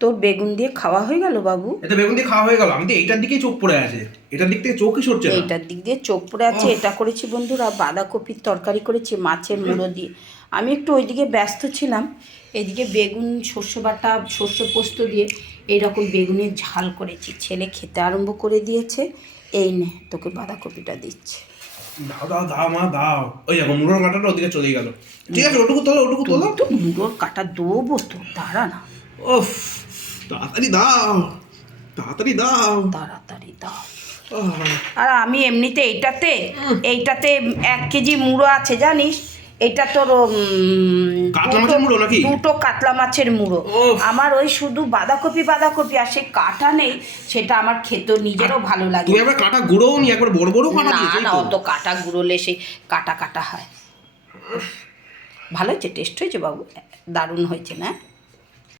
তোর বেগুন দিয়ে খাওয়া হয়ে গেল বাবু? এটা বেগুন দিয়ে খাওয়া হয়ে গেল, আমি তো এইটার দিকেই চোখ পড়ে আছে, এটার দিক থেকে চোখই সরছে না। এইটার দিক দিয়ে চোখ পড়ে আছে। এটা করেছি বন্ধুরা, বাঁধাকপির তরকারি করেছি মাছের মুড়ো দিয়ে। আমি একটু ওইদিকে ব্যস্ত ছিলাম, এদিকে বেগুন শস্য বাটা শস্য পোস্ত দিয়ে এইরকম বেগুনের ঝাল করেছি। ছেলে খেতে আরম্ভ করে দিয়েছে। এই নে তোকে বাঁধাকপিটা দিচ্ছে। দাও দাও দাও মা দাও। ওই দেখো মুড়োর কাঁটাটা ওদিকে চলে গেল। ঠিক আছে, ওটুকু তোলো, ওটুকু তোলো। তো মুড়োর কাটা দেবো তো, দাঁড়া না। ওফ, তাড়াতাড়ি দাও, তাড়াতাড়ি দাও। তাড়াতাড়ি দাও। আহ, আর আমি এমনিতে এইটাতে 1 কেজি মুড়ো আছে জানিস। এটা তোর কাতলা মাছের মুড়ো নাকি? 2টো কাতলা মাছের মুড়ো। ওফ। আমার ওই শুধু বাঁধাকপি আর সে কাটা নেই, সেটা আমার খেতেও নিজেরও ভালো লাগে। তুমি একবার কাটা গুঁড়োও নি, একবার বড় বড় কাটা না দিয়েছো না, তো। অত কাটা গুঁড়োলে সেই কাটা হয়। ভালো হয়েছে, টেস্ট হয়েছে বাবু, দারুণ হয়েছে না?